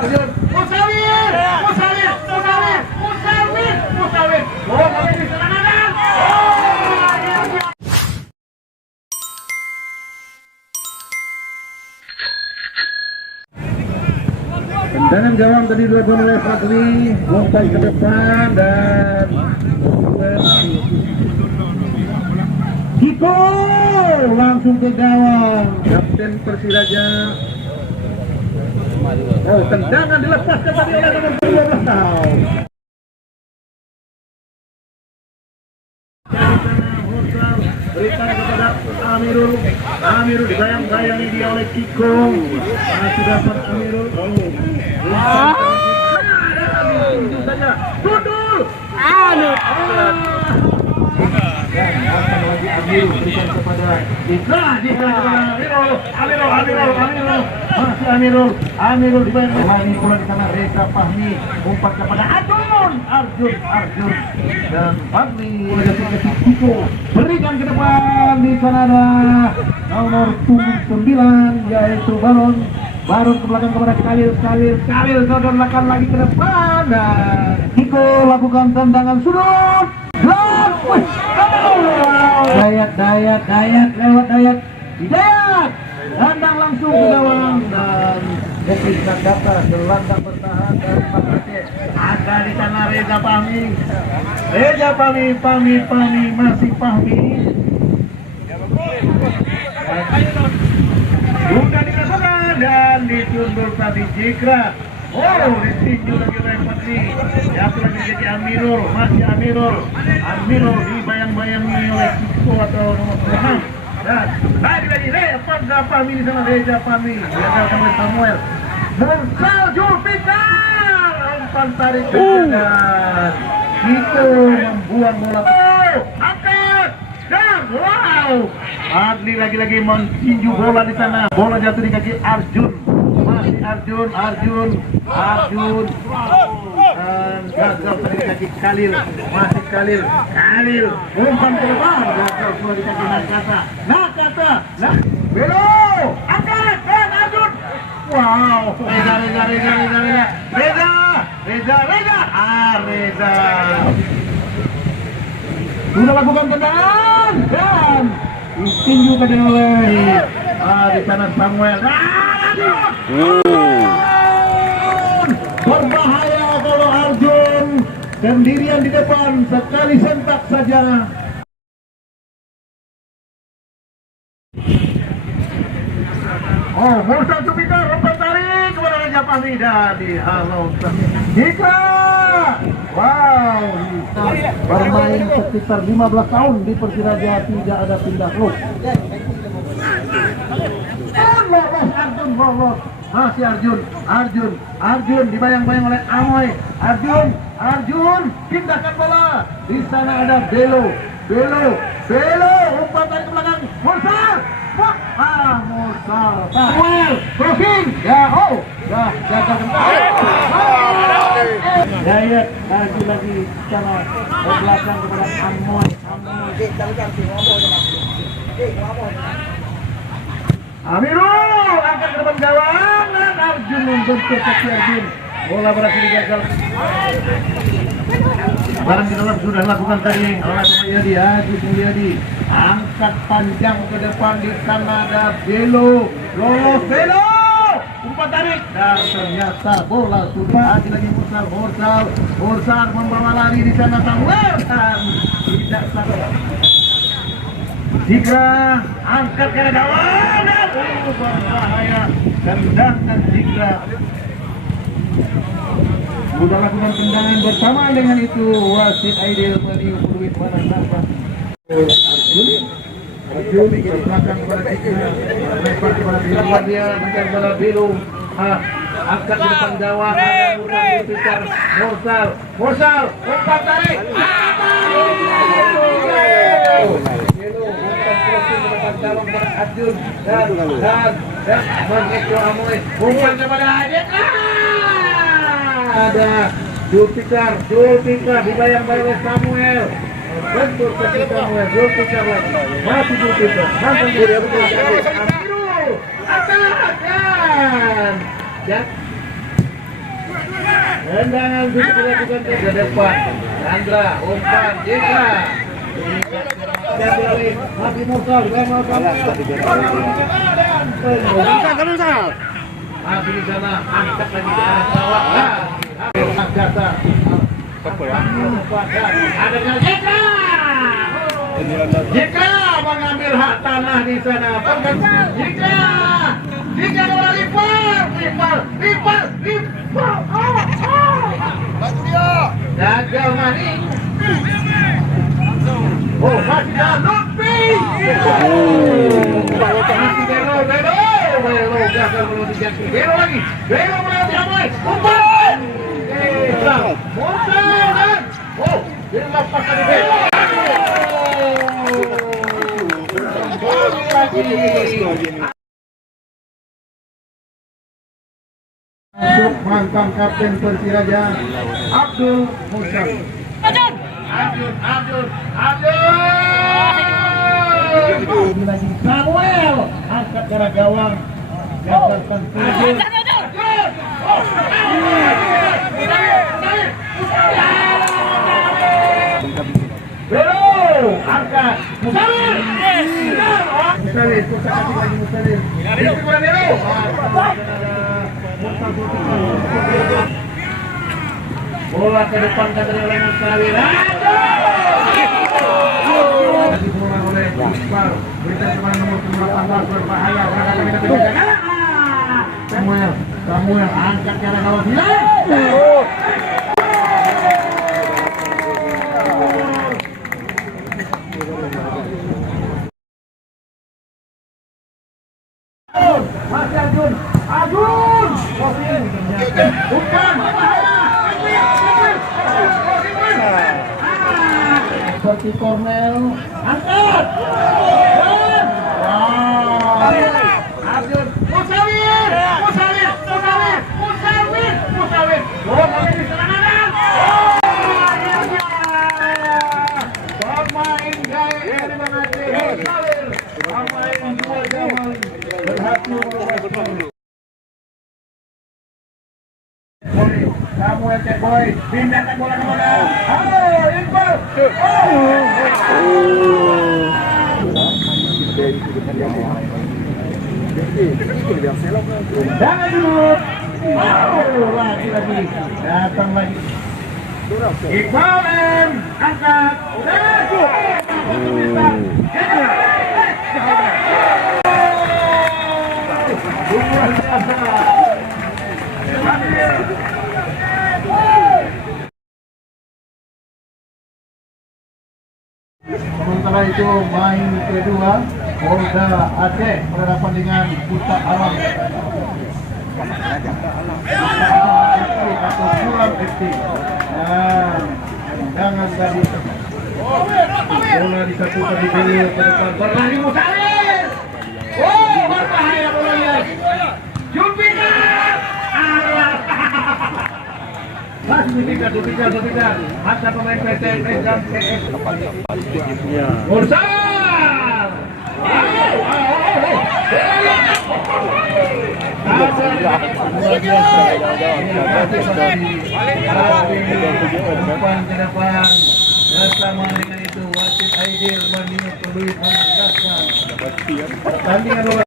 Arjun, Musawir. Oh, kami di serangan. Tendangan gawang tadi dilakukan oleh Fadli, lompat ke depan dan Kiko langsung ke gawang. Kapten Persiraja. Oh, tendangan dilepaskan tadi oleh nomor 12 tahun. Berikan kepada Amirul. Amirul dibayang-bayangi dia oleh Kiko. Masih dapat Amirul. Tunjuk saja. Tutul. Amirul berikan kepada Amirul dibayang-bayangi bola di sana. Reza Fahmi umpat kepada Arjun dan Fadli Kiko berikan ke depan. Di sana ada nomor 9 yaitu Baron ke belakang kepada Khalil ke belakang lagi ke depan dan Kiko lakukan tendangan sudut. Dayat lewat Hidayat tendang langsung ke gawang dan Jessica Data gelandang bertahan dari Aceh. Ada di sana Reza Fahmi masih Fahmi. Sudah dilakukan dan ditunduk tadi Jikra. Oh, ditinju lagi oleh Fadli. Siapa lagi jadi Amirul? Masih Amirul dibayang-bayangi oleh Kiko atau nomor 6. Dan lagi Reza Fahmi di sana. Reza Fahmi diandalkan oleh Samuel. Mursal Julfikar umpan tarik dan Kiko membuang bola. Angkat dan wow. Fadli lagi-lagi mentinju bola di sana. Bola jatuh di kaki Arjun. Masih Arjun dan gagal tadi di kaki Khalil. Masih Khalil umpan ke depan, gagal semua di kaki Nakata belo angkat dan Arjun. Wow, Reza sudah lakukan tendangan dan ditinju oleh di sana Samuel. Berbahaya kalau Arjun sendirian di depan, sekali sentak saja. Oh, Mursal Julfikar umpan tarik kepada Reza Fahmi dan dihalau Jikra. Wow, bermain sekitar 15 tahun di Persiraja tidak ada pindah klub. Lolos. Masih Arjun dibayang-bayang oleh Amoy. Arjun pindahkan bola. Di sana ada Belo umpan tarik ke belakang. Mursal Samuel crossing gagal Dayat lagi sana ke belakang kepada Amoy. Amirul angkat ke depan gawang dan Arjun membentuk kaki Arjun. Bola berhasil digagal. Barang di dalam sudah lakukan tadi oleh Haji Mulyadi. Angkat panjang ke depan di sana ada Belo. Lolos Belo. Umpan tarik dan ternyata bola sudah lagi Mursal membawa lari di sana Samuel dan tidak salah. Jikra angkat ke gawang dan berbahaya tendangan Jikra. Sudah lakukan tendangan bersamaan dengan itu wasit Aidil meniup peluit mana nafas. Arjun ke belakang kepada Jikra, lempar kepada Belo, dia mencari bola Belo. Angkat ke depan gawang ada Mursal umpan tarik. Calon kepada Arjun dan Meneko Amoy umpan kepada Adit. Ada Julfikar dibayang-bayang oleh Samuel. Bentuk kaki Samuel. Julfikar lagi masih Julfikar mantan dia Amirul akan Tendangan sudah dilakukan ke depan. Chandra, umpan, Jika. Masih Mursal, masih di sana, angkat lagi ke arah bawah. Jasa. Ada Jika. Jika mengambil hak tanah di sana. Jika bola limpar. Gagal maning. Oh, masih ada Lutfi. Masih Belo, gagal belum dijangkau. Belo lagi. Belo melewati Amoy. Umpan. Mursal. Oh, dilepas tadi Belo. Untuk mantan kapten Persiraja Abdul Musa. Abdul. Samuel angkat ke arah gawang. Gagalkan tujuh. Belo angkat Musalir. Pusat kasih lagi Musalir. Itu kurang Belo. Bola ke depan dari oleh Musalir. Dibola oleh Iqbal. Berikan kepada nomor 18 berbahaya. Samuel angkat ke arah gawang. Masih Arjun. Bukan. Seperti Cornel. Angkat. Arjun. Musalir. Oh, masih di serangan. Pemain gaya dari Manado. Musalir. Pemain dua zaman berhasil melewati. Samuel cek boy, pindahkan bola ke mana? Halo, Iqbal. Jangan dulu. Lagi. Datang lagi. Iqbal angkat. Luar biasa. Sementara itu main kedua Polda Aceh berhadapan dengan Putra Alam atau Sulam FC. Jangan tadi bola disatukan di bawah ke depan berlari Musalir. Oh, berbahaya bolanya. Jupiter. Jupiter. Masa pemain PT dan PS. Mursal. Depan ke depan bersama dengan itu wasit Aidil Madiun Peluit menanggaskan pertandingan.